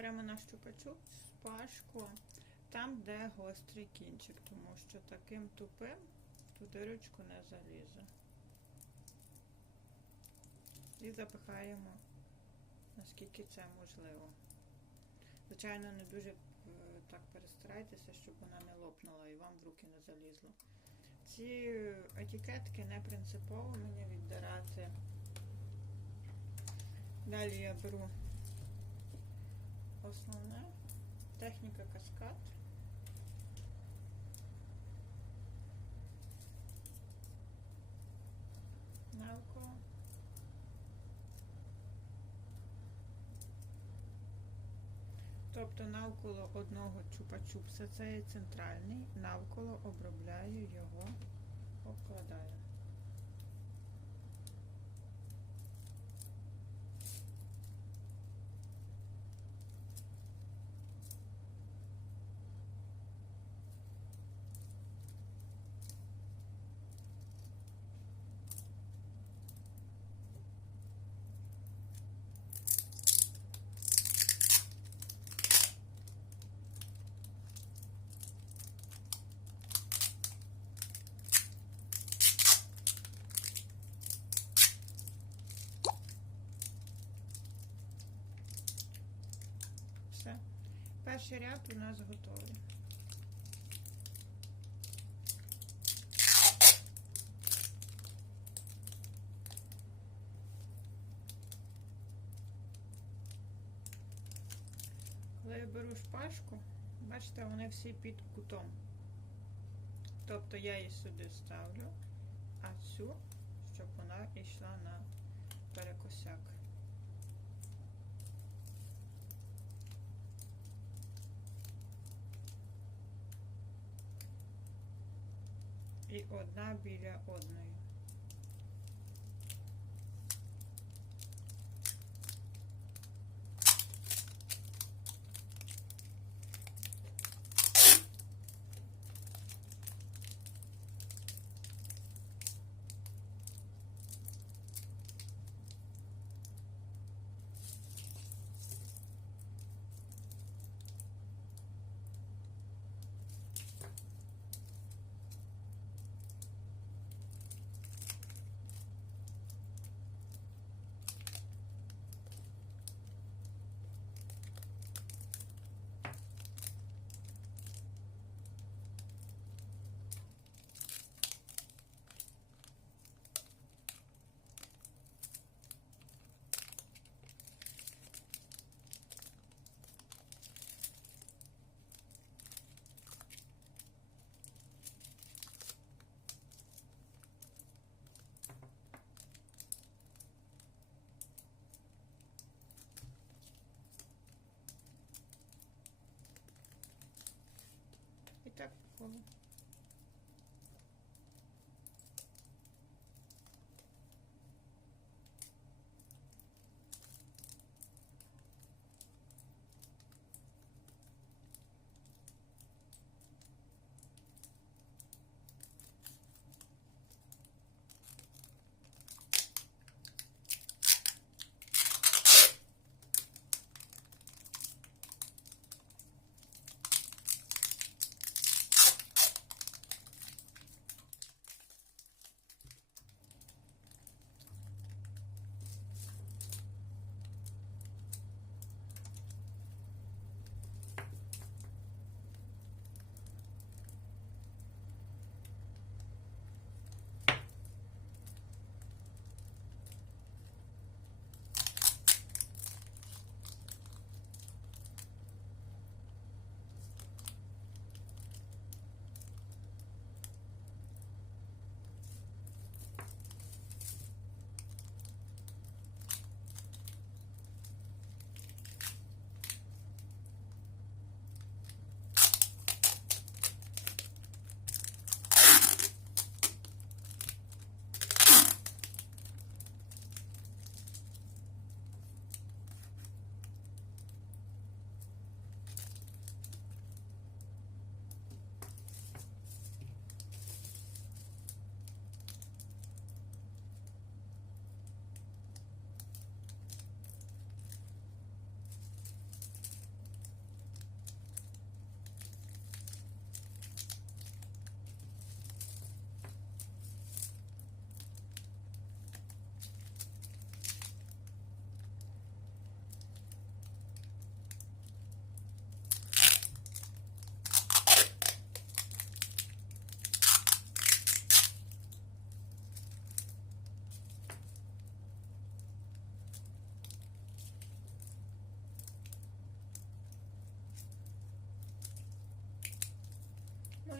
Беремо наш чупа-чуп, шпажку, там, де гострий кінчик, тому що таким тупим ту дирочку не залізе. І запихаємо, наскільки це можливо. Звичайно, не дуже е, так перестарайтеся, щоб вона не лопнула і вам в руки не залізло. Ці етикетки не принципово мені віддирати. Далі я беру основне техніка каскад. Навколо. Тобто навколо одного чупа-чупса, це є центральний, навколо обробляю його, обкладаю. Все. Перший ряд у нас готовий. Коли я беру шпажку, бачите, вони всі під кутом. Тобто я її сюди ставлю, а цю, щоб вона йшла на І одна біля одної. І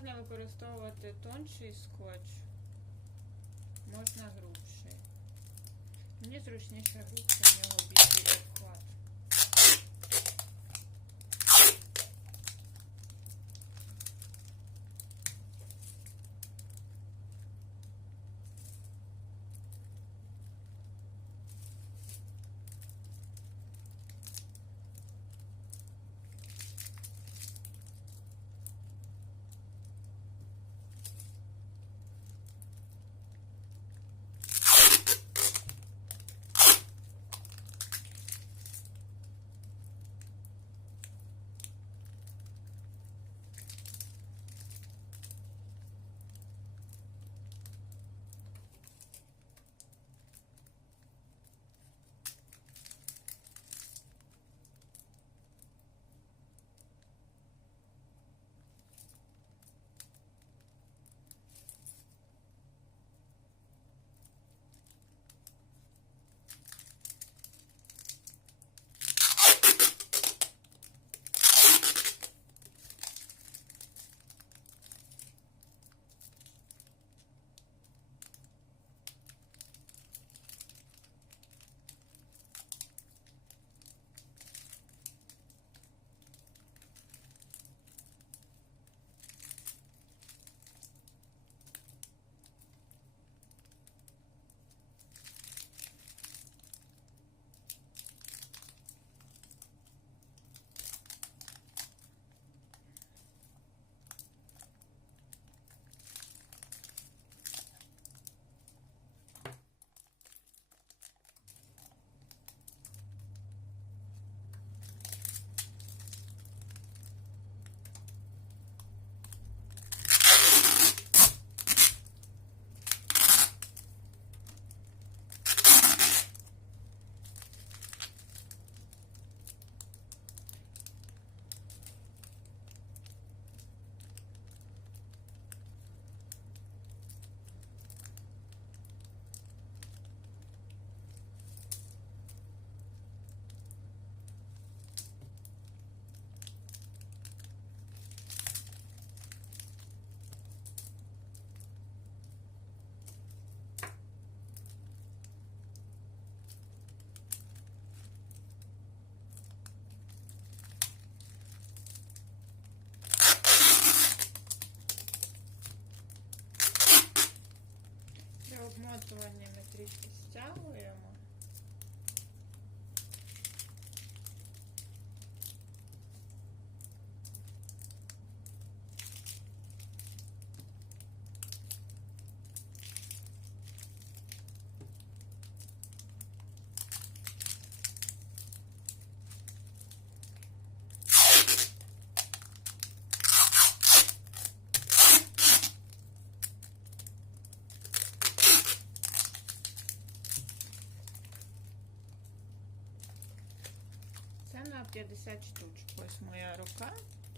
Можна використовувати тонший скотч, можна грубший. Мені зручніше грубший, в нього більший обхват. Трішки стягуємо. Це на 50 штучок. Ось моя рука,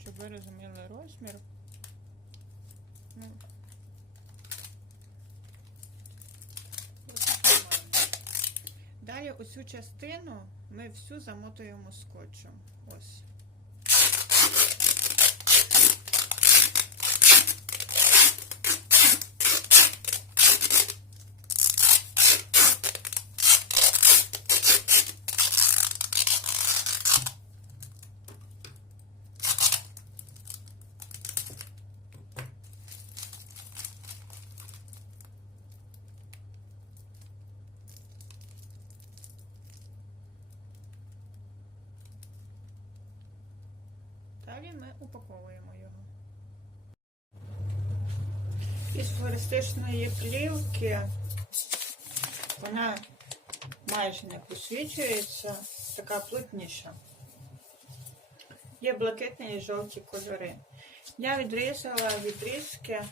щоб ви розуміли розмір. Ну. Далі оцю частину ми всю замотуємо скотчем. Ось. Далі ми упаковуємо його. Із флористичної плівки вона майже не посвічується, така плотніша. Є блакитні і жовті кольори. Я відрізала відрізки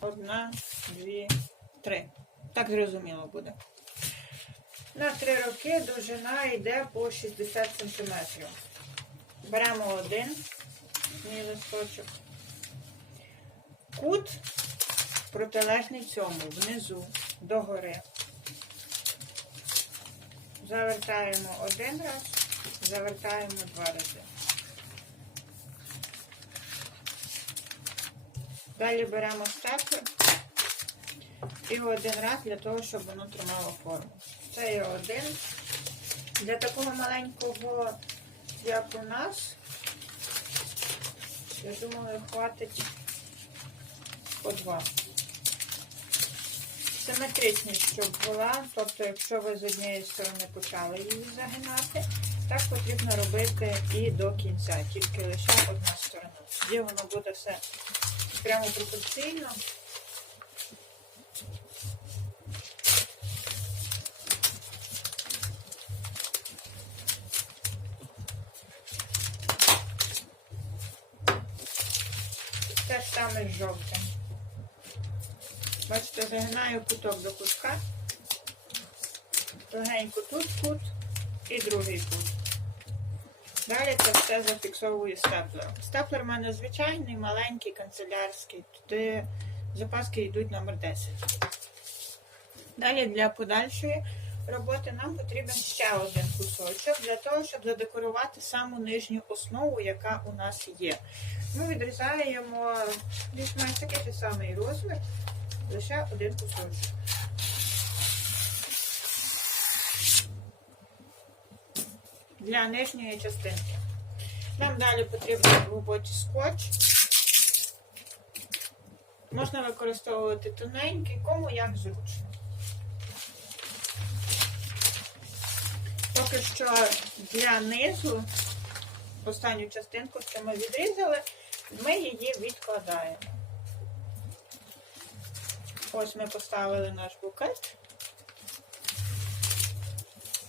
одна, дві, три. Так зрозуміло буде. На три роки довжина йде по 60 см. Беремо один мій листочок. Кут протилежний цьому, внизу, догори. Завертаємо один раз, завертаємо два рази. Далі беремо степлер і один раз для того, щоб воно тримало форму. Це є один. Для такого маленького, як у нас, я думаю, хватить по два. Симетричність, щоб була, тобто, якщо ви з однієї сторони почали її загинати, так потрібно робити і до кінця, тільки лише одна сторона. Тоді воно буде все прямо пропорційно. З жовтим. Бачите, загинаю куток до кутка. Легенько тут кут і другий кут. Далі це все зафіксовую степлером. Степлер у мене звичайний, маленький, канцелярський. Туди запаски йдуть номер 10. Далі для подальшої роботи нам потрібен ще один кусочок для того, щоб задекорувати саму нижню основу, яка у нас є. Ми відрізаємо має такий самий розмір, лише один кусочок. Для нижньої частинки. Нам далі потрібен роботі скотч. Можна використовувати тоненький, кому як зручно. Поки що для низу, останню частинку, що ми відрізали, ми її відкладаємо. Ось ми поставили наш букет.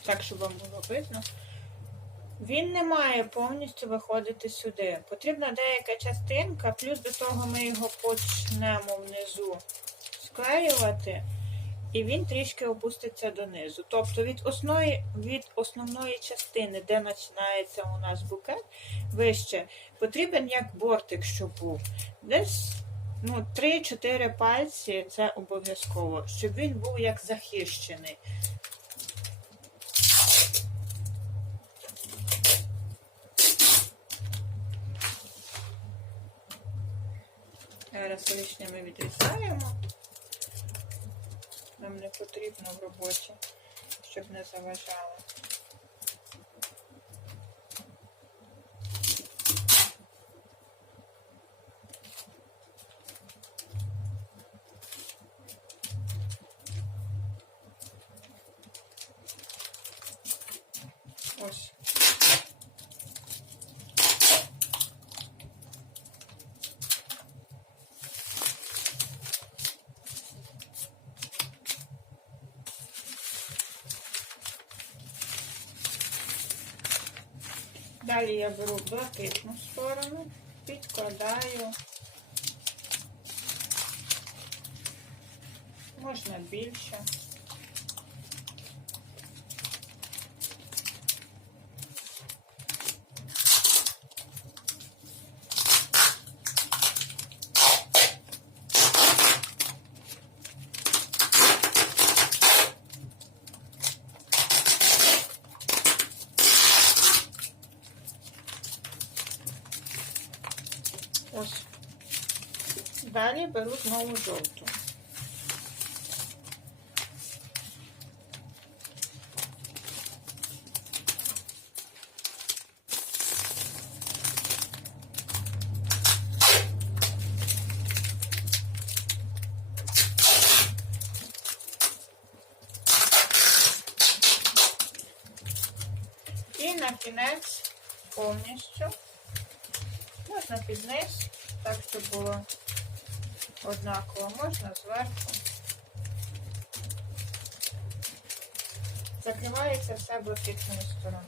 Так, щоб вам було видно. Він не має повністю виходити сюди. Потрібна деяка частинка, плюс до того ми його почнемо внизу склеювати, і він трішки опуститься донизу. Тобто від основної, від основної частини, де починається у нас букет, вище, потрібен як бортик, щоб був. Десь ну, 3-4 пальці це обов'язково, щоб він був як захищений. Зараз лишнє ми відрізаємо. Нам не потрібно в роботі, щоб не заважало. Далі я беру блакитну сторону, підкладаю. Можна більше. Ось. Далі беру знову жовту. І на кінець повністю можна під низ, так щоб було однаково, можна зверху. Закривається все блакитною стороною.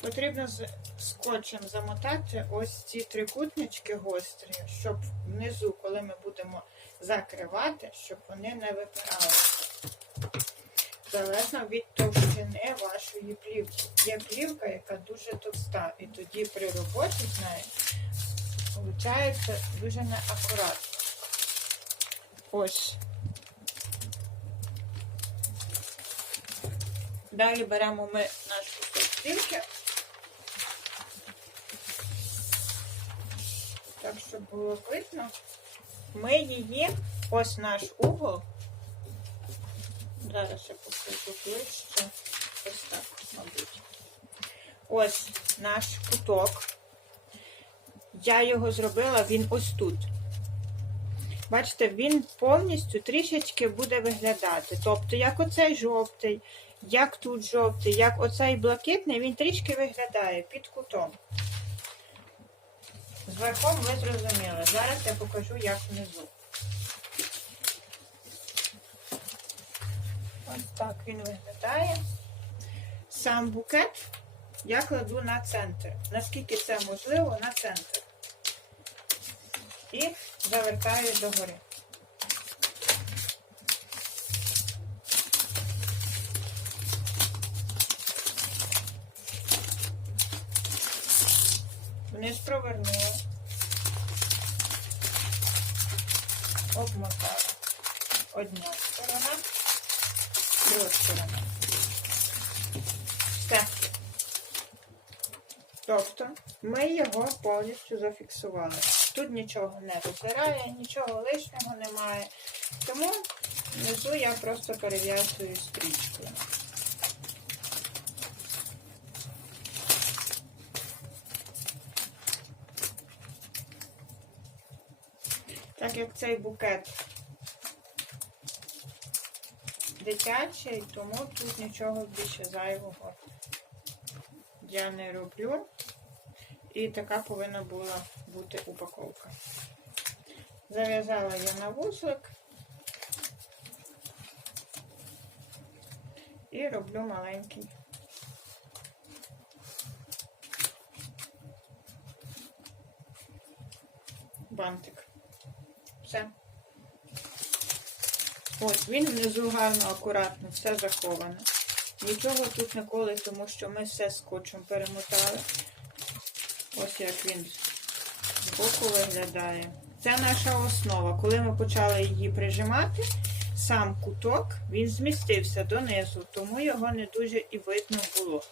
Потрібно з скотчем замотати ось ці трикутнички гострі, щоб внизу, коли ми будемо закривати, щоб вони не випирали. Залежно від товщини вашої плівки. Є плівка, яка дуже товста, і тоді при роботі з нею Получається дуже неакуратно. Ось. Далі беремо ми нашу стрілки. Так, щоб було видно. Ми її, ось наш угол. Зараз я Ось так, мабуть. Ось наш куток. Я його зробила, він ось тут. Бачите, він повністю трішечки буде виглядати. Тобто, як оцей жовтий, як тут жовтий, як оцей блакитний, він трішки виглядає під кутом. З верхом ви зрозуміли. Зараз я покажу, як внизу. Ось так він виглядає. Сам букет я кладу на центр. Наскільки це можливо, на центр. І завертаю догори. Вниз провернула. Обмотала. Одна сторона, друга сторона. Все. Тобто ми його повністю зафіксували. Тут нічого не розбирає, нічого лишнього немає. Тому внизу я просто перев'язую стрічкою. Так як цей букет дитячий, тому тут нічого більше зайвого я не роблю. І така повинна була бути упаковка. Зав'язала я на вузлик і роблю маленький. Бантик. Все. Ось, він внизу гарно, акуратно, все заховано. Нічого тут не коли, тому що ми все скотчем перемотали. Ось як він збоку виглядає. Це наша основа. Коли ми почали її прижимати, сам куток він змістився донизу, тому його не дуже і видно було.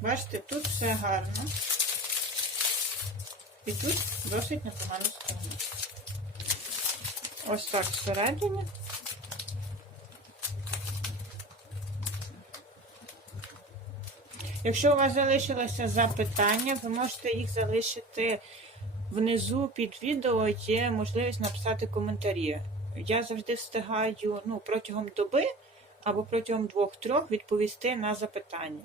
Бачите, тут все гарно. І тут досить непогано стогне. Ось так всередині. Якщо у вас залишилося запитання, ви можете їх залишити внизу під відео, є можливість написати коментарі. Я завжди встигаю ну, протягом доби або протягом двох-трьох відповісти на запитання.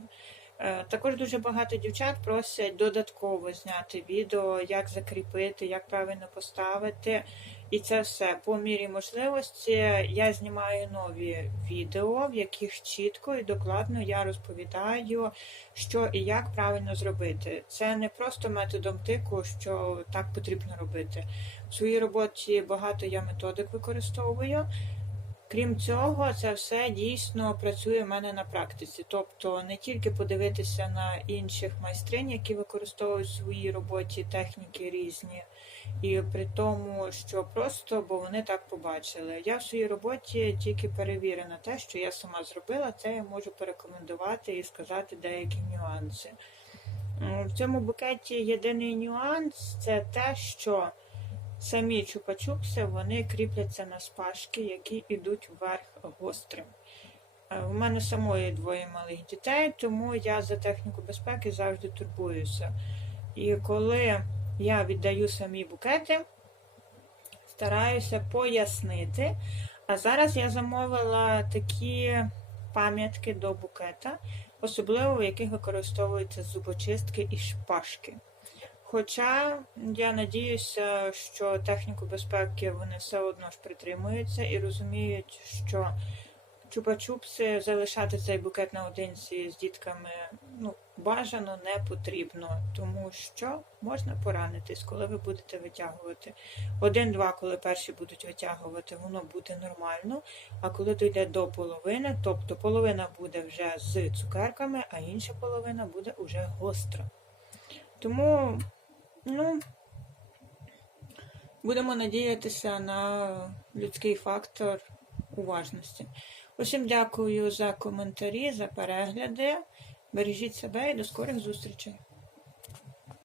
Е, Також дуже багато дівчат просять додатково зняти відео, як закріпити, як правильно поставити. І це все по мірі можливості. Я знімаю нові відео, в яких чітко і докладно я розповідаю, що і як правильно зробити. Це не просто методом тику, що так потрібно робити. В своїй роботі багато я методик використовую. Крім цього, це все дійсно працює в мене на практиці. Тобто не тільки подивитися на інших майстринь, які використовують в своїй роботі техніки різні, і при тому, що просто, бо вони так побачили. Я в своїй роботі тільки перевірена те, що я сама зробила, це я можу порекомендувати і сказати деякі нюанси. В цьому букеті єдиний нюанс це те, що самі чупа-чупси вони кріпляться на спашки, які йдуть вверх гострим. Е, У мене самої двоє малих дітей, тому я за техніку безпеки завжди турбуюся. І коли я віддаю самі букети, стараюся пояснити. А зараз я замовила такі пам'ятки до букета, особливо в яких використовуються зубочистки і шпажки. Хоча я надіюся, що техніку безпеки вони все одно ж притримуються і розуміють, що чупа-чупси залишати цей букет наодинці з дітками ну, бажано не потрібно, тому що можна поранитись, коли ви будете витягувати. Один-два, коли перші будуть витягувати, воно буде нормально. А коли дійде до половини, тобто половина буде вже з цукерками, а інша половина буде вже гостра. Тому, ну, будемо надіятися на людський фактор уважності. Усім дякую за коментарі, за перегляди. Бережіть себе і до скорих зустрічей.